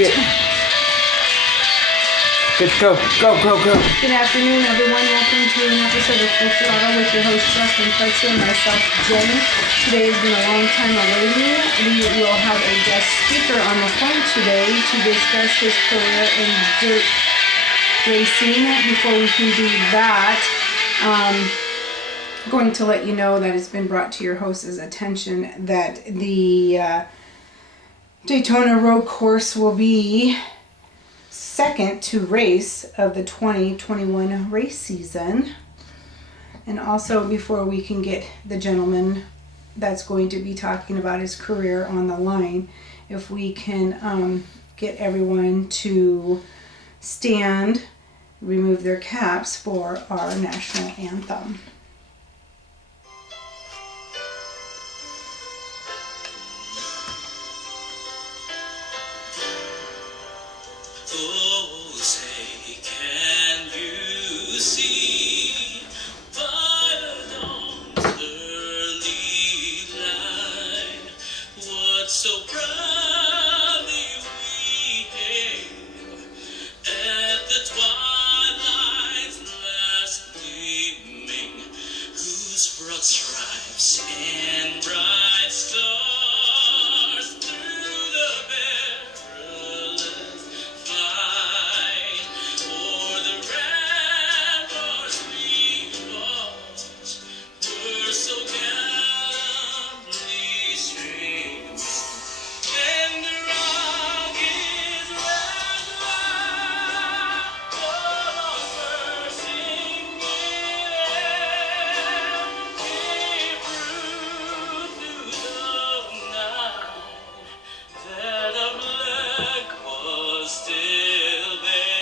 Good. Let's go. Go. Good afternoon, everyone. Welcome to an episode of Full Throttle with your host, Justin Pretzel, and myself, Jen. Today has been a long time awaiting. We will have a guest speaker on the phone today to discuss his career in dirt racing. Before we can do that, I'm going to let you know that it's been brought to your host's attention that the Daytona Road Course will be second to race of the 2021 race season. And also, before we can get the gentleman that's going to be talking about his career on the line, if we can get everyone to stand, remove their caps for our national anthem. Oh, say, can you see by the dawn's early light what so proudly we hailed at the twilight's last gleaming, whose broad stripes and bright stars through the perilous fight o'er the ramparts we fought were so gallantly streamed, and the rocket's last light on bursting air came through the night that a black was still there.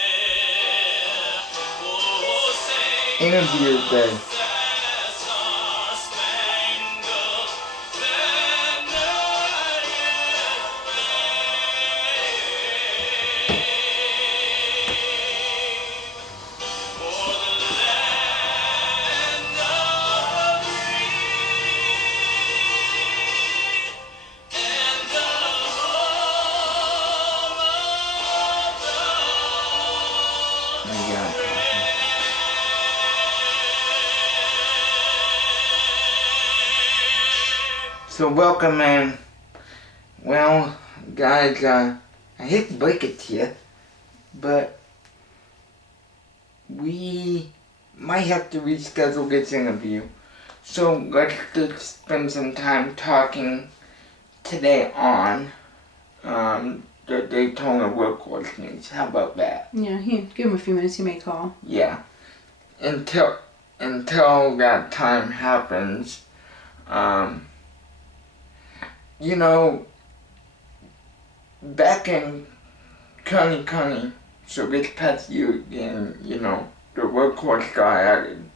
Oh, say, Interview day. that's our spangled banner yet wave o'er the land of the free and the home of the My God. So welcome, man. Well, guys, I hate to break it to you, but we might have to reschedule this interview. So let's just spend some time talking today on the Daytona Road Course news. How about that? Yeah, give him a few minutes, he may call. Yeah. Until that time happens, you know, back in Connie, so this past year again, you know, the road course got added,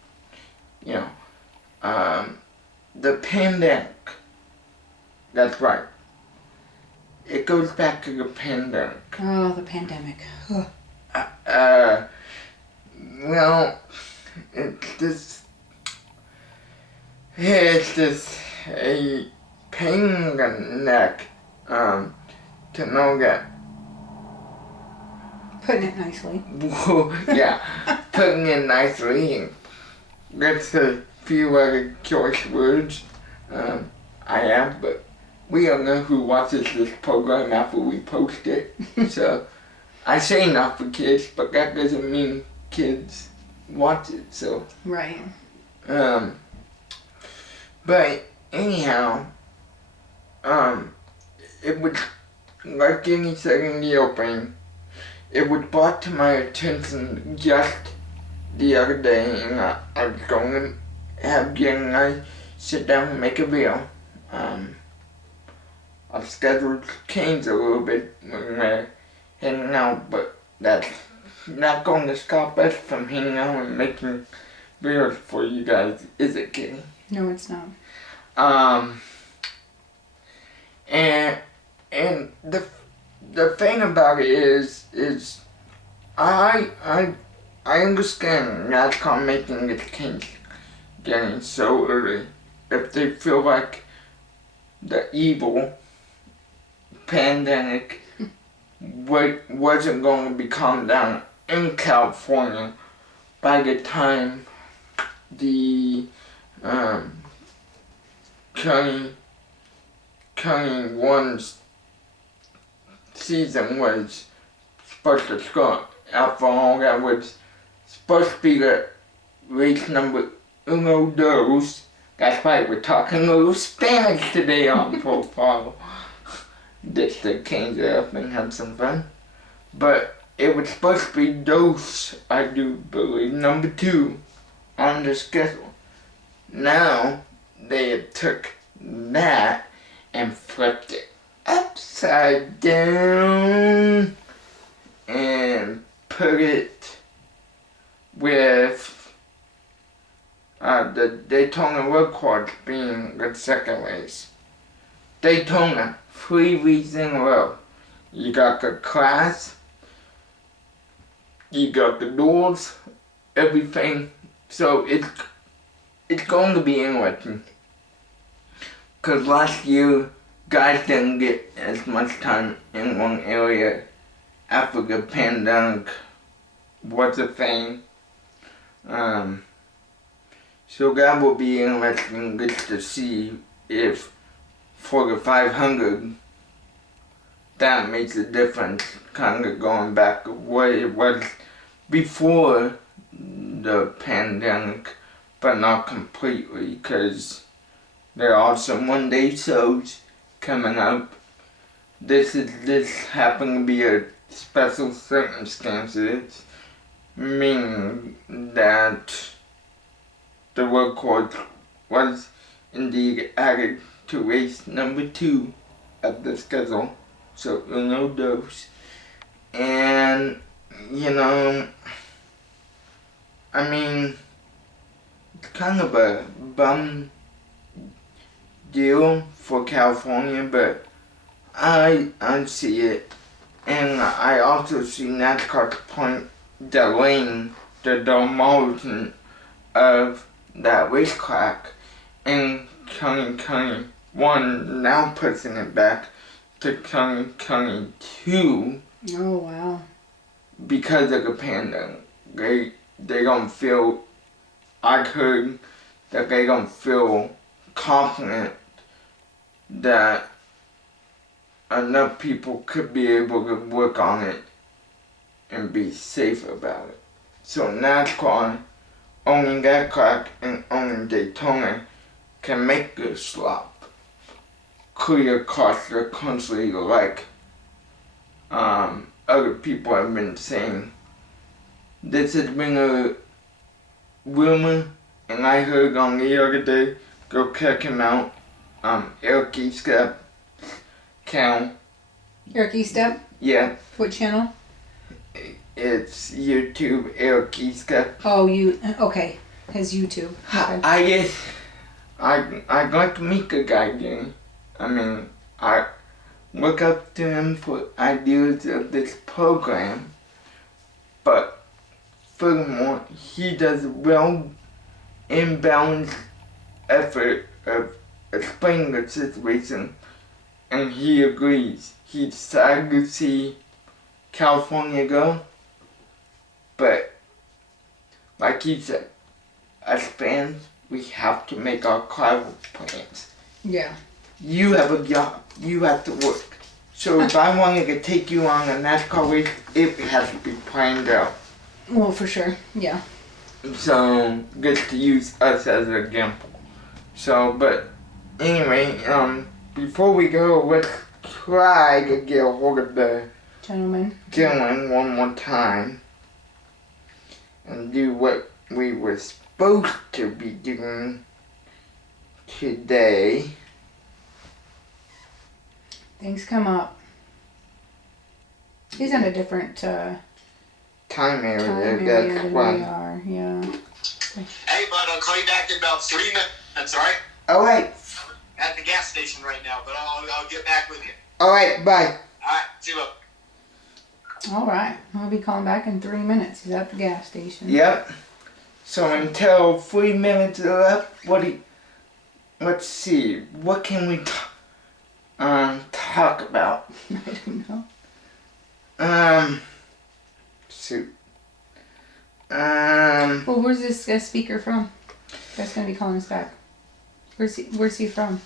you know, the pandemic, that's right, it goes back to the pandemic. Oh, the pandemic. Ugh. Well, it's just a pain in the neck, to know that, Putting it nicely. yeah, putting it nicely, and that's a few other choice words, I have, but we don't know who watches this program after we post it, so I say not for kids, but that doesn't mean kids watch it, so. Right. But anyhow, it was, like Jenny said in the opening, it was brought to my attention just the other day, and I was going to have Jenny and I sit down and make a video. Our schedules changed a little bit when we're hanging out, but that's not going to stop us from hanging out and making videos for you guys, is it, Jenny? No, it's not. And the thing about it is I understand NASCAR making this change getting so early. If they feel like the evil pandemic wasn't going to be calmed down in California by the time the County 1's season was supposed to start. After all, that was supposed to be the race number uno dos. That's why we're talking a little Spanish today on Profile. Just to change it up and have some fun. But it was supposed to be dos, I do believe, number 2 on the schedule. Now, they took that and flipped it upside down and put it with the Daytona Road Course being the second race. Daytona, 3 weeks in a row. You got the class, you got the duels, everything. So it's going to be interesting. Cause last year, guys didn't get as much time in one area after the pandemic was a thing. So that will be interesting just to see if for the 500 that makes a difference, kind of going back to what it was before the pandemic, but not completely, because there are some one-day shows coming up. This happened to be a special circumstances, meaning that the road course was indeed added to race number 2 of the schedule, so uno dos. And, I mean, it's kind of a bum deal for California, but I see it. And I also see NASCAR's point delaying the demolition of that racetrack, and County 1 now pushing it back to County 2 Oh, wow. because of the pandemic. They don't feel, I heard that they don't feel confident that enough people could be able to work on it and be safe about it. So NASCAR owning that track and owning Daytona can make this slop clear across the country like other people have been saying. This has been a rumor, and I heard on the other day, go check him out, Eric Estep channel. Eric Estep? Yeah, What channel? it's YouTube, Eric Estep. Oh, okay. His YouTube. Okay. I got to meet the guy again. I mean, I look up to him for ideas of this program, but furthermore, he does a well imbalanced effort of explaining the situation, and he agrees. He's sad to see California go, but like he said, as fans, we have to make our travel plans. Yeah. You have a job. You have to work. So if I wanted to take you on a NASCAR race, it has to be planned out. Well, for sure. Yeah. So just to use us as an example. So, but anyway, before we go, let's try to get a hold of the gentleman one more time and do what we were supposed to be doing today. Things come up. He's in a different Time time area, area that's than why. we are. Yeah. Hey, bud, I'll call you back in about 3 minutes, alright? Alright, At the gas station right now, but I'll get back with you. alright, bye. Alright, see you, bud. All right. I'll be calling back in 3 minutes. He's at the gas station. Yep. So until 3 minutes are up, let's see, what can we talk about? I don't know. Shoot. Well, where's this guest speaker from? That's gonna be calling us back. Where's he from?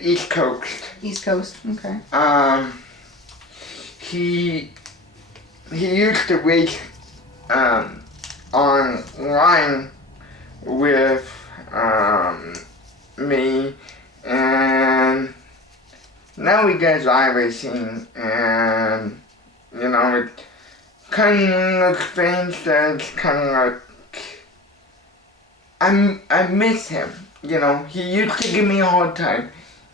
East Coast. East Coast. Okay. He used to race online with me, and now he does iRacing, and you know, it kind of things that's kind of like I miss him. You know, he used to give me a hard time.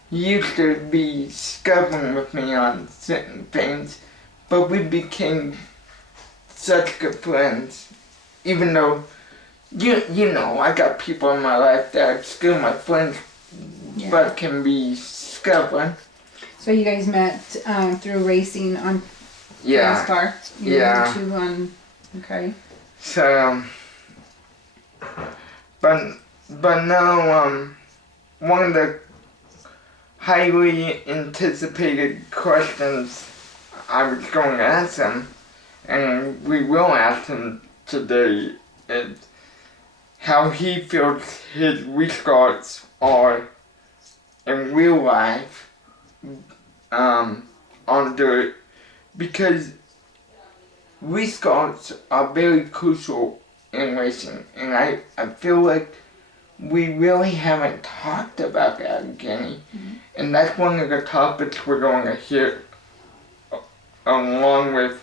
He used to be stubborn with me on certain things, but we became such good friends. Even though, you know, I got people in my life that are still my friends, but can be stubborn. So you guys met through racing on NASCAR? Yeah. Okay. So, but now, one of the highly anticipated questions I was going to ask him, and we will ask him today, is how he feels his restarts are in real life on dirt, because restarts are very crucial in racing, and I feel like we really haven't talked about that again. And that's one of the topics we're going to hear, along with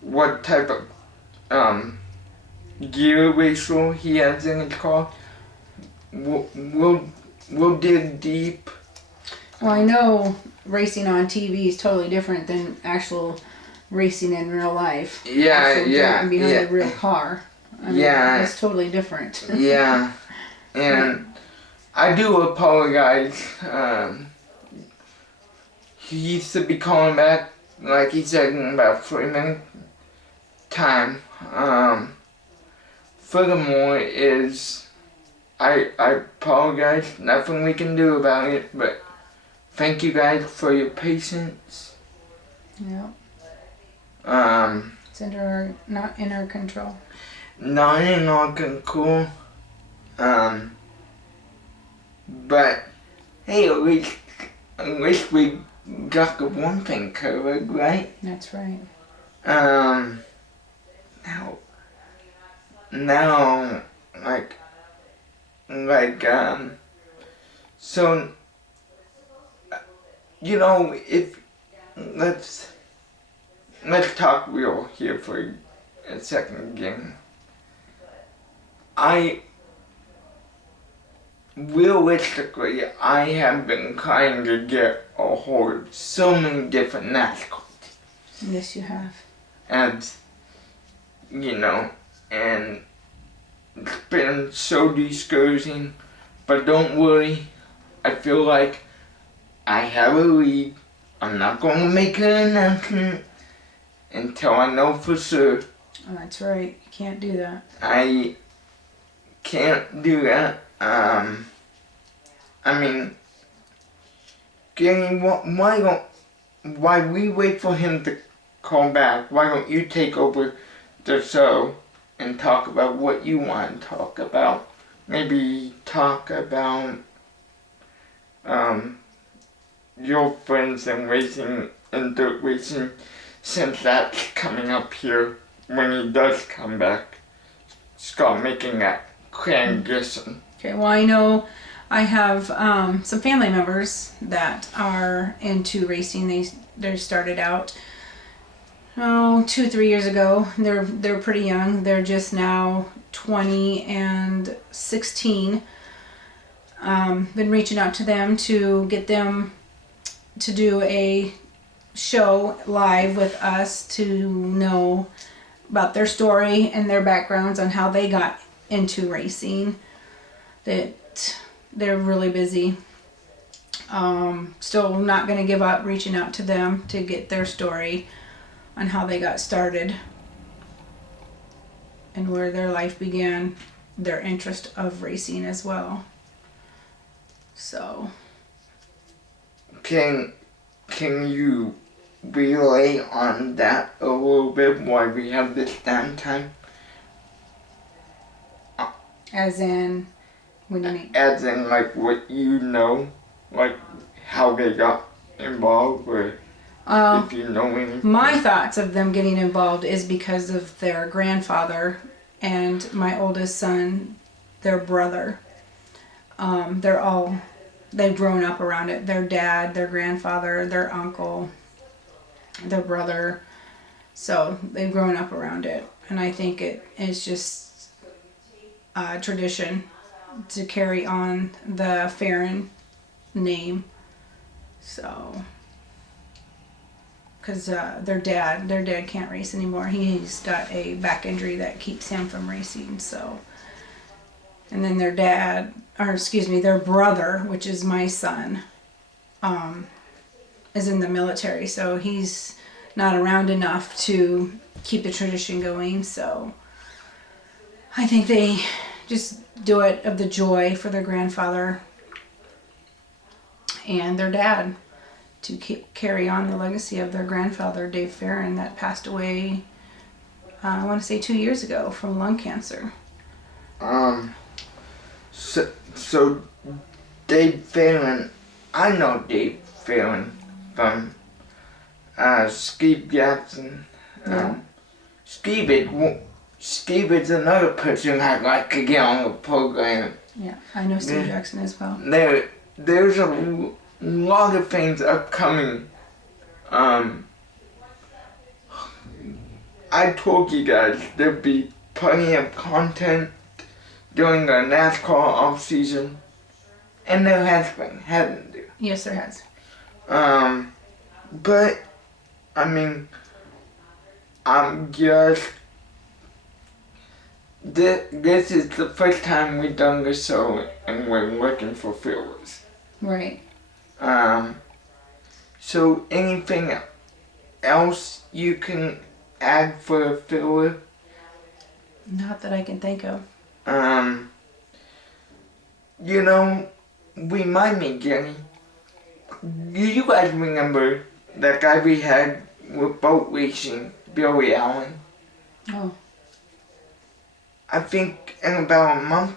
what type of gear ratio he has in his car. We'll dig deep. Well, I know racing on TV is totally different than actual racing in real life. And behind a real car. I mean, it's totally different. Yeah. And I do apologize. He used to be calling back, like he said, in about 3 minutes time. Furthermore is, I apologize, nothing we can do about it, but thank you guys for your patience. Yeah. It's not in our control. Not in our control. But hey, at least we got the one thing covered, right? That's right. Now, so, you know, if, let's talk real here for a second again. Realistically, I have been trying to get a hold of so many different NASCAR teams. Yes, you have. And, you know, and it's been so discouraging, but don't worry, I feel like I have a lead. I'm not going to make an announcement until I know for sure. Oh, that's right. You can't do that. I can't do that. I mean, Gary, why we wait for him to call back? Why don't you take over the show and talk about what you want to talk about? Maybe talk about your friends in racing and dirt racing, since that's coming up here when he does come back. Start making that transition. Okay, well, I know I have some family members that are into racing. They started out 2-3 years ago. They're pretty young. They're just now 20 and 16. Been reaching out to them to get them to do a show live with us to know about their story and their backgrounds on how they got into racing. That they're really busy. Still not going to give up reaching out to them to get their story on how they got started and where their life began, their interest of racing as well. So Can you relay on that a little bit while we have this downtime? As in, what do you mean? As in, like, what you know, like, how they got involved, or if you know anything. My thoughts of them getting involved is because of their grandfather and my oldest son, their brother. They've grown up around it. Their dad, their grandfather, their uncle, their brother. So they've grown up around it. And I think it is just a tradition to carry on the Farron name. So, because their dad can't race anymore. He's got a back injury that keeps him from racing. So, and then their brother, which is my son, is in the military. So he's not around enough to keep the tradition going. So I think they just do it of the joy for their grandfather and their dad to carry on the legacy of their grandfather, Dave Farron, that passed away, I want to say 2 years ago from lung cancer. So Dave Farron, I know Dave Farron from Steve Jackson. Steve is another person I'd like to get on the program. Yeah, I know Steve Jackson as well. There's a lot of things upcoming. I told you guys there'd be plenty of content during the NASCAR off season, and there has been, hasn't there? Yes, there has. But I mean, I'm just. This is the first time we've done this show, and we're looking for fillers. Right. So anything else you can add for a filler? Not that I can think of. Remind me, Jenny. Do you guys remember that guy we had with boat racing, Billy Allen? Oh. I think in about a month's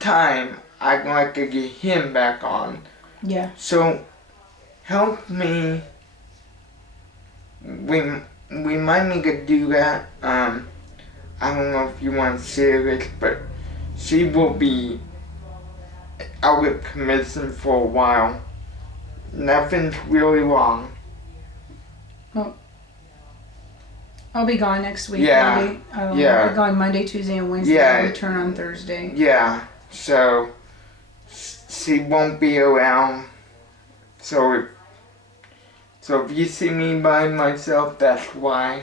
time, I'd like to get him back on. Yeah. So, help me, remind me to do that. I don't know if you want to share this, but she will be out of commission for a while. Nothing's really wrong. I'll be gone next week. Yeah. I'll be gone Monday, Tuesday, and Wednesday. Yeah. I'll return on Thursday. Yeah, so she won't be around. So if you see me by myself, that's why.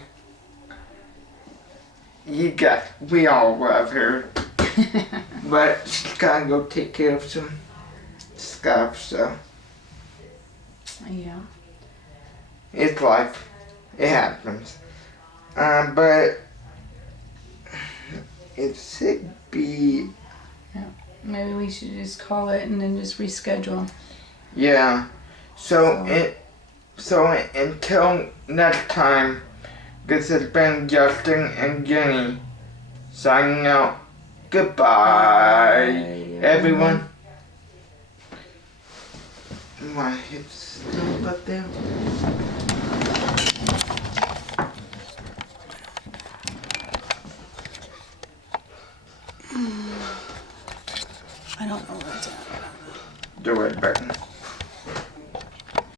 We all love her. But she's gotta go take care of some stuff, so. Yeah. It's life. It happens. But it should be. Yeah. Maybe we should just call it and then just reschedule. Yeah. So until next time, this has been Justin and Jenny signing out. Goodbye, everyone. You wanna hit stop up there? I don't know where it's at. The red button.